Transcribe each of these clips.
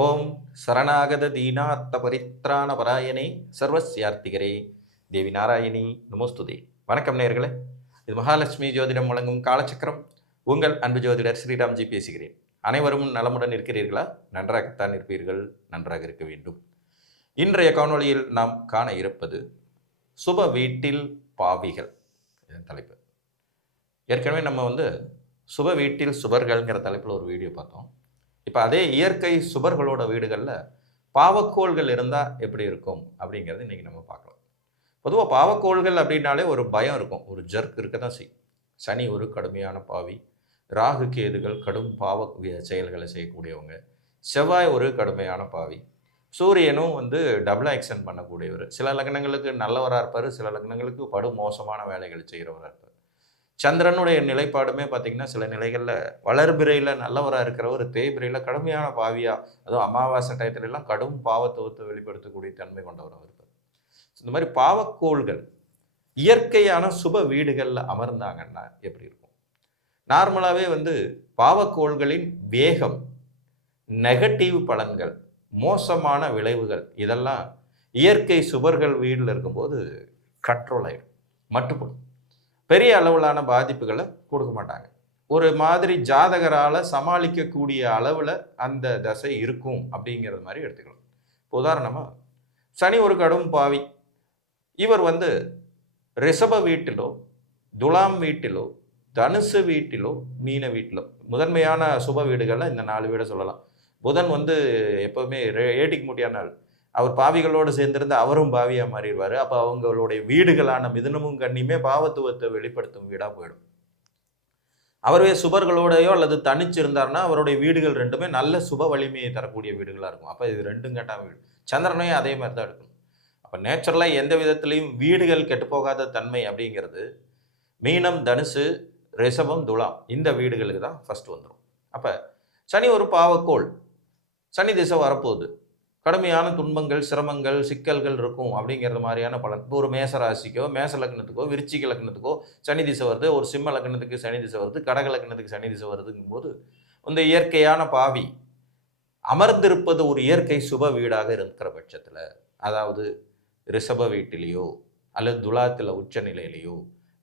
ஓம் சரணாகத தீனார்த்த பரித்ராண பராயணே சர்வசியார்த்திகரே தேவி நாராயணி நமோஸ்துதே. வணக்கம் நேயர்களே, இது மகாலட்சுமி ஜோதிடம் வழங்கும் காலச்சக்கரம். உங்கள் அன்பு ஜோதிடர் ஸ்ரீராம்ஜி பேசுகிறேன். அனைவரும் நலமுடன் இருக்கிறீர்களா? நன்றாகத்தான் இருப்பீர்கள், நன்றாக இருக்க வேண்டும். இன்றைய காணொளியில் நாம் காண இருப்பது சுப வீட்டில் பாவிகள் இதன் தலைப்பு. ஏற்கனவே நம்ம சுப வீட்டில் சுவர்கள்ங்கிற தலைப்பில் ஒரு வீடியோ பார்த்தோம். இப்போ அதே இயற்கை சுபர்களோட வீடுகளில் பாவக்கோள்கள் இருந்தால் எப்படி இருக்கும் அப்படிங்கிறது இன்றைக்கி நம்ம பார்க்கலாம். பொதுவாக பாவக்கோள்கள் அப்படின்னாலே ஒரு பயம் இருக்கும், ஒரு ஜர்க் இருக்க தான் செய்யும். சனி ஒரு கடுமையான பாவி, ராகு கேதுகள் கடும் பாவ செயல்களை செய்யக்கூடியவங்க, செவ்வாய் ஒரு கடுமையான பாவி, சூரியனும் டபுள் ஆக்ஷன் பண்ணக்கூடியவர். சில லக்னங்களுக்கு நல்லவராக இருப்பார், சில லக்னங்களுக்கு படு மோசமான வேலைகள் செய்கிறவராக இருப்பார். சந்திரனுடைய நிலைப்பாடுமே பார்த்திங்கன்னா சில நிலைகளில் வளர்பிறையில் நல்லவராக இருக்கிறவர் தேய்பிறையில் கடுமையான பாவியாக, அதுவும் அமாவாசை டயத்துலலாம் கடும் பாவத்துவத்தை வெளிப்படுத்தக்கூடிய தன்மை கொண்டவராக இருப்பார். இந்த மாதிரி பாவக்கோள்கள் இயற்கையான சுப வீடுகளில் அமர்ந்தாங்கன்னா எப்படி இருக்கும்? நார்மலாகவே பாவக்கோள்களின் வேகம், நெகட்டிவ் பலன்கள், மோசமான விளைவுகள் இதெல்லாம் இயற்கை சுவர்கள் வீடில் இருக்கும்போது கண்ட்ரோல் ஆகிடும், மட்டுப்படும். பெரிய அளவிலான பாதிப்புகளை கொடுக்க மாட்டாங்க. ஒரு மாதிரி ஜாதகரால் சமாளிக்கக்கூடிய அளவில் அந்த தசை இருக்கும் அப்படிங்கிறது மாதிரி எடுத்துக்கலாம். உதாரணமாக சனி ஒரு கடும் பாவி, இவர் ரிஷப வீட்டிலோ, துலாம் வீட்டிலோ, தனுசு வீட்டிலோ, மீன வீட்டிலோ, முதன்மையான சுப வீடுகளில் இந்த 4 வீடை சொல்லலாம். புதன் எப்போவுமே ஏட்டிக்கு மூட்டியான நாள், அவர் பாவிகளோடு சேர்ந்திருந்து அவரும் பாவியாக மாறிடுவார். அப்போ அவங்களுடைய வீடுகளான மிதுனமும் கன்னியுமே பாவத்துவத்தை வெளிப்படுத்தும் வீடாக போயிடும். அவரே சுபர்களோடையோ அல்லது தனிச்சு இருந்தார்னா அவருடைய வீடுகள் ரெண்டுமே நல்ல சுப வலிமையை தரக்கூடிய வீடுகளாக இருக்கும். அப்போ இது ரெண்டும் கெட்டான வீடு. சந்திரனையும் அதே மாதிரி தான் எடுக்கணும். அப்போ நேச்சுரலாக எந்த விதத்துலையும் வீடுகள் கெட்டுப்போகாத தன்மை அப்படிங்கிறது மீனம், தனுசு, ரிஷபம், துலாம் இந்த வீடுகளுக்கு தான் ஃபர்ஸ்ட் வந்துடும். அப்போ சனி ஒரு பாவக்கோள், சனி திசை வரப்போகுது, கடுமையான துன்பங்கள், சிரமங்கள், சிக்கல்கள் இருக்கும் அப்படிங்கிறது மாதிரியான பலன். இப்போ ஒரு மேச ராசிக்கோ, மேச லக்னத்துக்கோ, விருச்சிக லக்னத்துக்கோ சனி திசை வருது, ஒரு சிம்ம லக்னத்துக்கு சனி திசை வருது, கடக லக்னத்துக்கு சனி திசை வருதுங்கும் போது இயற்கையான பாவி அமர்ந்திருப்பது ஒரு இயற்கை சுப வீடாக இருக்கிற பட்சத்தில், அதாவது ரிஷப வீட்டிலேயோ அல்லது துலாத்தில் உச்ச நிலையிலையோ,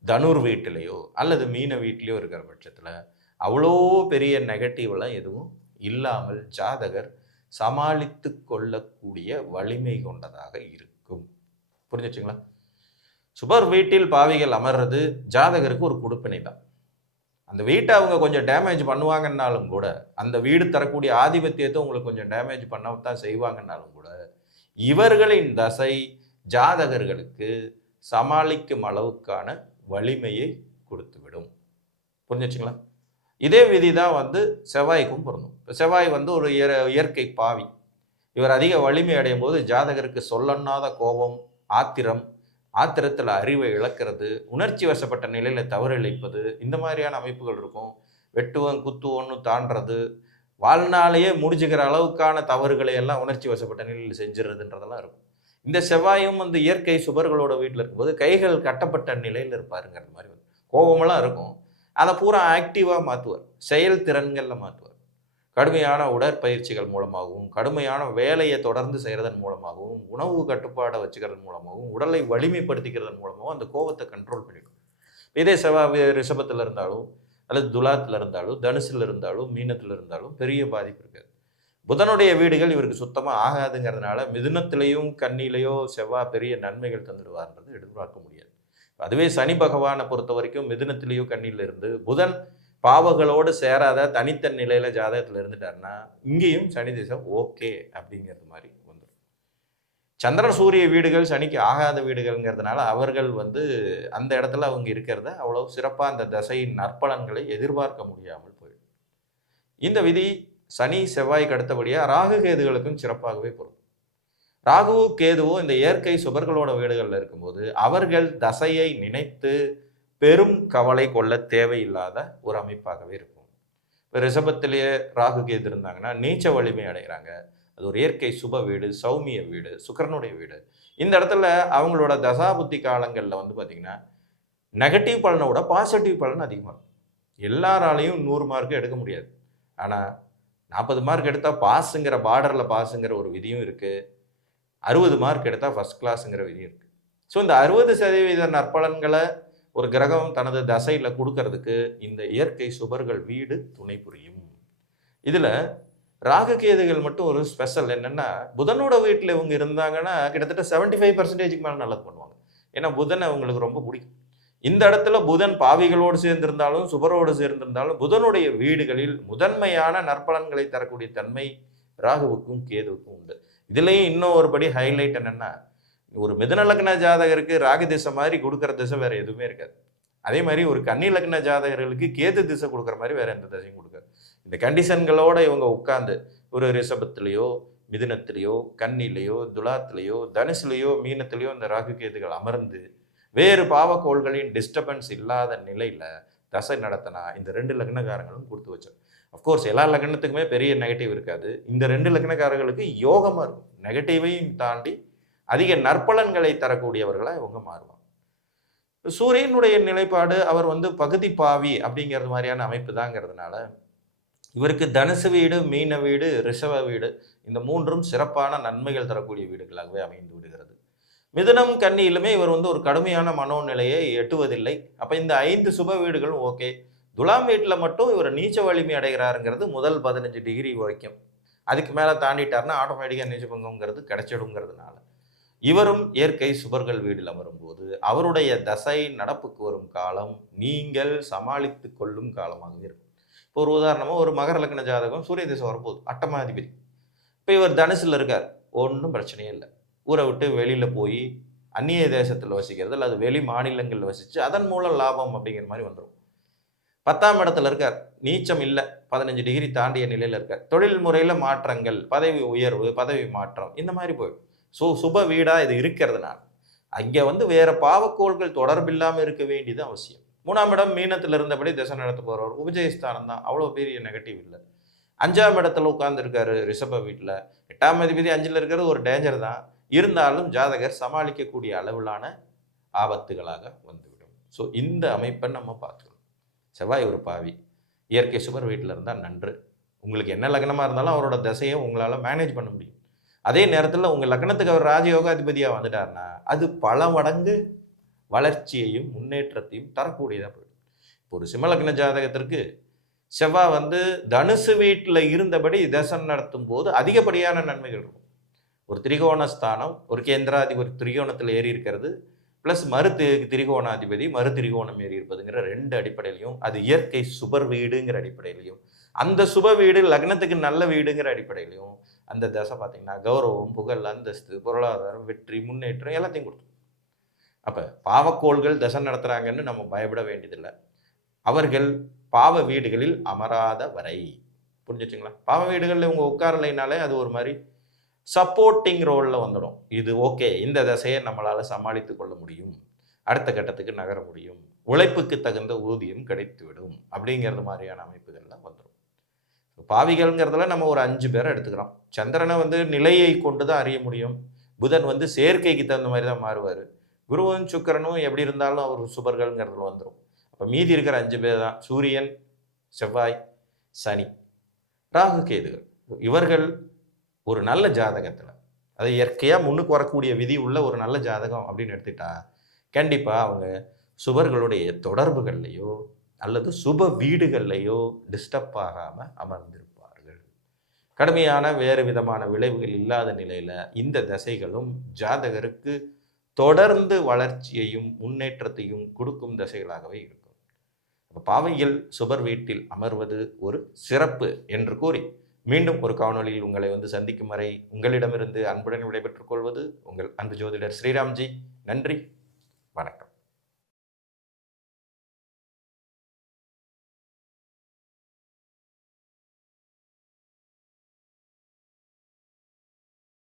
தனுர் வீட்டிலையோ அல்லது மீன வீட்டிலையோ இருக்கிற பட்சத்தில் அவ்வளோ பெரிய நெகட்டிவ்லாம் எதுவும் இல்லாமல் ஜாதகர் சமாளித்து கொள்ளக்கூடிய வலிமை கொண்டதாக இருக்கும். புரிஞ்சுச்சுங்களா? சுபர் வீட்டில் பாவிகள் அமர்றது ஜாதகருக்கு ஒரு கொடுப்பினை தான். அந்த வீட்டை அவங்க கொஞ்சம் டேமேஜ் பண்ணுவாங்கன்னாலும் கூட, அந்த வீடு தரக்கூடிய ஆதிபத்தியத்தை உங்களுக்கு கொஞ்சம் டேமேஜ் பண்ணத்தான் செய்வாங்கன்னாலும் கூட, இவர்களின் தசை ஜாதகர்களுக்கு சமாளிக்கும் அளவுக்கான வலிமையை கொடுத்துவிடும். புரிஞ்சுச்சுங்களா? இதே விதி தான் செவ்வாய்க்கும் பொருந்தும். செவ்வாய் ஒரு இயற்கை பாவி, இவர் அதிக வலிமை அடையும் போது ஜாதகருக்கு சொல்லண்ணாத கோபம், ஆத்திரம், ஆத்திரத்தில் அறிவை இழக்கிறது, உணர்ச்சி வசப்பட்ட நிலையில் தவறு இழைப்பது, இந்த மாதிரியான அமைப்புகள் இருக்கும். வெட்டுவன் குத்துவன்னு தாண்டது, வாழ்நாளையே முடிஞ்சுக்கிற அளவுக்கான தவறுகளை எல்லாம் உணர்ச்சி வசப்பட்ட நிலையில் செஞ்சிடறதுன்றதெல்லாம் இருக்கும். இந்த செவ்வாயும் இயற்கை சுபர்களோட வீட்டில் இருக்கும்போது கைகள் கட்டப்பட்ட நிலையில் இருப்பாருங்கிற மாதிரி கோபமெல்லாம் இருக்கும். அதை பூரா ஆக்டிவாக மாற்றுவார், செயல் திறன்களில் மாற்றுவார். கடுமையான உடற்பயிற்சிகள் மூலமாகவும், கடுமையான வேலையை தொடர்ந்து செய்கிறதன் மூலமாகவும், உணவு கட்டுப்பாடை வச்சுக்கிறதன் மூலமாகவும், உடலை வலிமைப்படுத்திக்கிறதன் மூலமாகவும் அந்த கோபத்தை கண்ட்ரோல் பண்ணிடும். இதே செவ்வாய் ரிஷபத்தில் இருந்தாலும் அல்லது துலாத்தில் இருந்தாலும், தனுசில் இருந்தாலும், மீனத்தில் இருந்தாலும் பெரிய பாதிப்பு இருக்காது. புதனுடைய வீடுகள் இவருக்கு சுத்தமாக ஆகாதுங்கிறதுனால மிதுனத்திலேயும் கன்னியிலையோ செவ்வாய் பெரிய நன்மைகள் தந்துடுவார்ன்றது எதிர்பார்க்க முடியாது. அதுவே சனி பகவானை பொறுத்த வரைக்கும் மிதுனத்திலேயோ கண்ணியில் இருந்து புதன் பாவங்களோடு சேராத தனித்த நிலையில் ஜாதகத்தில் இருந்துட்டாருன்னா இங்கேயும் சனி திசை ஓகே அப்படிங்கிறது மாதிரி வந்துடும். சந்திரன் சூரிய வீடுகள் சனிக்கு ஆகாத வீடுகள்ங்கிறதுனால அவர்கள் அந்த இடத்துல அவங்க இருக்கிறத அவ்வளோ சிறப்பாக அந்த தசையின் நற்பலன்களை எதிர்பார்க்க முடியாமல் போயிடும். இந்த விதி சனி செவ்வாய்க்கு அடுத்தபடியாக ராகு கேதுகளுக்கும் சிறப்பாகவே பொருந்தும். ராகுவோ கேதுவோ இந்த இயற்கை சுபர்களோட வீடுகளில் இருக்கும்போது அவர்கள் தசையை நினைத்து பெரும் கவலை கொள்ள தேவையில்லாத ஒரு அமைப்பாகவே இருக்கும். இப்போ ரிஷபத்திலேயே ராகு கேது இருந்தாங்கன்னா நீச்ச வலிமை அடைகிறாங்க. அது ஒரு இயற்கை சுப வீடு, சௌமிய வீடு, சுக்கரனுடைய வீடு. இந்த இடத்துல அவங்களோட தசாபுத்தி காலங்களில் பார்த்திங்கன்னா நெகட்டிவ் பலனை விட பாசிட்டிவ் பலன் அதிகமாக இருக்கும். எல்லாராலையும் 100 மார்க்கு எடுக்க முடியாது. ஆனால் 40 மார்க் எடுத்தால் பாஸுங்கிற பார்டரில் பாஸுங்கிற ஒரு விதியும் இருக்குது. 60 மார்க் எடுத்தால் ஃபர்ஸ்ட் கிளாஸுங்கிற விதியும் இருக்குது. ஸோ இந்த 60% நற்பலன்களை ஒரு கிரகம் தனது தசையில் கொடுக்கறதுக்கு இந்த இயற்கை சுபர்கள் வீடு துணை புரியும். இதில் ராகு கேதுகள் மட்டும் ஒரு ஸ்பெஷல் என்னென்னா, புதனோட வீட்டில் இவங்க இருந்தாங்கன்னா கிட்டத்தட்ட 75% மேலே நல்லது பண்ணுவாங்க. ஏன்னா புதன் அவங்களுக்கு ரொம்ப பிடிக்கும். இந்த இடத்துல புதன் பாவிகளோடு சேர்ந்திருந்தாலும் சுபரோடு சேர்ந்திருந்தாலும் புதனுடைய வீடுகளில் முதன்மையான நற்பலன்களை தரக்கூடிய தன்மை ராகுவுக்கும் கேதுவுக்கும் உண்டு. இதுலேயும் இன்னும் ஒருபடி ஹைலைட் என்னென்னா, ஒரு மிதுன லக்ன ஜாதகருக்கு ராகு திசை மாதிரி கொடுக்குற திசை வேறு எதுவுமே இருக்காது. அதே மாதிரி ஒரு கன்னி லக்ன ஜாதகர்களுக்கு கேது திசை கொடுக்குற மாதிரி வேறு எந்த திசையும் கொடுக்காது. இந்த கண்டிஷன்களோட இவங்க உட்காந்து ஒரு ரிஷபத்திலேயோ மிதுனத்திலேயோ கன்னிலேயோ துலாத்திலேயோ தனுசுலேயோ மீனத்திலேயோ இந்த ராகு கேதுகள் அமர்ந்து வேறு பாவக்கோள்களின் டிஸ்டர்பன்ஸ் இல்லாத நிலையில் தசை நடத்தினா இந்த 2 லக்னக்காரங்களும் கொடுத்து வச்சோம். அஃப்கோர்ஸ் எல்லா லக்னத்துக்குமே பெரிய நெகட்டிவ் இருக்காது. இந்த 2 லக்னக்காரர்களுக்கு யோகமாக இருக்கும். நெகட்டிவையும் தாண்டி அதிக நற்பலன்களை தரக்கூடியவர்களாக இவங்க மாறுவாங்க. சூரியனுடைய நிலைப்பாடு அவர் பகுதி பாவி அப்படிங்கிறது மாதிரியான அமைப்பு தாங்கிறதுனால இவருக்கு தனுசு வீடு, மீன வீடு, ரிஷப வீடு இந்த 3ம் சிறப்பான நன்மைகள் தரக்கூடிய வீடுகளாகவே அமைந்து விடுகிறது. மிதுனம் கன்னியிலுமே இவர் ஒரு கடுமையான மனோநிலையை எட்டுவதில்லை. அப்போ இந்த 5 சுப வீடுகளும் ஓகே. துலாம் வீட்டில் மட்டும் இவர் நீச்ச வலிமை அடைகிறாருங்கிறது முதல் 15 டிகிரி வரைக்கும். அதுக்கு மேலே தாண்டிட்டார்னா ஆட்டோமேட்டிக்காக நீச்ச பங்கம்ங்கிறது கிடைச்சிடுங்கிறதுனால இவரும் இயற்கை சுபர்கள் வீடில் அமரும்போது அவருடைய தசை நடப்புக்கு வரும் காலம் நீங்கள் சமாளித்து கொள்ளும் காலமாகவே இருக்கும். இப்போ ஒரு உதாரணமாக ஒரு மகர லக்ன ஜாதகம் சூரிய திசை வரப்போகுது, அட்டமாதிபதி. இப்போ இவர் தனுசில் இருக்கார், ஒன்றும் பிரச்சனையே இல்லை. ஊரை விட்டு வெளியில் போய் அந்நிய தேசத்தில் வசிக்கிறது அல்லது வெளி மாநிலங்களில் வசித்து அதன் மூலம் லாபம் அப்படிங்கிற மாதிரி வந்துடும். 10ஆம் இடத்துல இருக்கார், நீச்சம் இல்லை, 15 டிகிரி தாண்டிய நிலையில் இருக்கார். தொழில் முறையில் மாற்றங்கள், பதவி உயர்வு, பதவி மாற்றம் இந்த மாதிரி போயிடும். ஸோ சுப வீடாக இது இருக்கிறதுனால அங்கே வேறு பாவக்கோள்கள் தொடர்பில்லாமல் இருக்க வேண்டியது அவசியம். 3ஆம் இடம் மீனத்தில் இருந்தபடி திசை நடத்த போகிறவர் உபஜயஸ்தானம் தான், அவ்வளோ பெரிய நெகட்டிவ் இல்லை. 5ஆம் இடத்துல உட்காந்துருக்காரு ரிஷப வீட்டில், 8ஆம் அதிபதி 5ல் இருக்கிறது ஒரு டேஞ்சர் தான். இருந்தாலும் ஜாதகர் சமாளிக்கக்கூடிய அளவிலான ஆபத்துகளாக வந்துவிடும். ஸோ இந்த அமைப்பை நம்ம பார்த்துக்கணும். செவ்வாய் ஒரு பாவி, இயற்கை சுபர் வீட்டில் இருந்தால் நன்று. உங்களுக்கு என்ன லக்னமாக இருந்தாலும் அவரோட தசையை உங்களால் மேனேஜ் பண்ண முடியும். அதே நேரத்தில் உங்கள் லக்னத்துக்கு அவர் ராஜயோகாதிபதியாக வந்துட்டார்னா அது பல மடங்கு வளர்ச்சியையும் முன்னேற்றத்தையும் தரக்கூடியதாக போயிடும். இப்போ ஒரு சிம்ம லக்ன ஜாதகத்திற்கு செவ்வாய் தனுசு வீட்டில் இருந்தபடி தசை நடத்தும் போது அதிகப்படியான நன்மைகள் இருக்கும். ஒரு திரிகோணஸ்தானம், ஒரு கேந்திராதிபதி திரிகோணத்தில் ஏறி இருக்கிறது, ப்ளஸ் திரிகோணாதிபதி திரிகோணம் ஏறி இருப்பதுங்கிற 2 அடிப்படையிலையும், அது இயற்கை சுபர் வீடுங்கிற அடிப்படையிலையும், அந்த சுப வீடு லக்னத்துக்கு நல்ல வீடுங்கிற அடிப்படையிலையும் அந்த தசை பார்த்தீங்கன்னா கௌரவம், புகழ், அந்தஸ்து, பொருளாதாரம், வெற்றி, முன்னேற்றம் எல்லாத்தையும் கொடுக்கும். அப்போ பாவக்கோள்கள் தசை நடத்துகிறாங்கன்னு நம்ம பயப்பட வேண்டியதில்லை. அவர்கள் பாவ வீடுகளில் அமராத வரை. புரிஞ்சுச்சுங்களா? பாவ வீடுகளில் இவங்க உட்காரலைனாலே அது ஒரு மாதிரி சப்போர்ட்டிங் ரோலில் வந்துடும். இது ஓகே, இந்த தசையை நம்மளால் சமாளித்து கொள்ள முடியும், அடுத்த கட்டத்துக்கு நகர முடியும், உழைப்புக்கு தகுந்த ஊதியம் கிடைத்துவிடும் அப்படிங்கிறது மாதிரியான அமைப்புகள்லாம் வந்துடும். பாவிகள்ங்கிறதுல நம்ம ஒரு 5 பேரை எடுத்துக்கிறோம். சந்திரனை நிலையை கொண்டு தான் அறிய முடியும். புதன் சேர்க்கைக்கு தகுந்த மாதிரி தான் மாறுவார். குருவும் சுக்கிரனும் எப்படி இருந்தாலும் அவர் சுபர்கள்ங்கிறதுல வந்துடும். அப்போ மீதி இருக்கிற 5 பேர் தான் சூரியன், செவ்வாய், சனி, ராகு, கேதுகள். இவர்கள் ஒரு நல்ல ஜாதகத்தில், அது இயற்கையாக முன்னுக்கு வரக்கூடிய விதி உள்ள ஒரு நல்ல ஜாதகம் அப்படின்னு எடுத்துட்டா கண்டிப்பாக அவங்க சுபர்களுடைய தொடர்புகள்லையோ அல்லது சுப வீடுகள்லையோ டிஸ்டர்ப் ஆகாமல் அமர்ந்திருப்பார்கள். கடுமையான வேறு விதமான விளைவுகள் இல்லாத நிலையில் இந்த தசைகளும் ஜாதகருக்கு தொடர்ந்து வளர்ச்சியையும் முன்னேற்றத்தையும் கொடுக்கும் தசைகளாகவே இருக்கும். பாவையில் சுபர் வீட்டில் அமர்வது ஒரு சிறப்பு என்று கூறி மீண்டும் ஒரு காணொளியில் உங்களை சந்திக்கும் வரை உங்களிடமிருந்து அன்புடன் விடைபெற்றுக் கொள்வது உங்கள் அன்பு ஜோதிடர் ஸ்ரீராம்ஜி. நன்றி, வணக்கம்.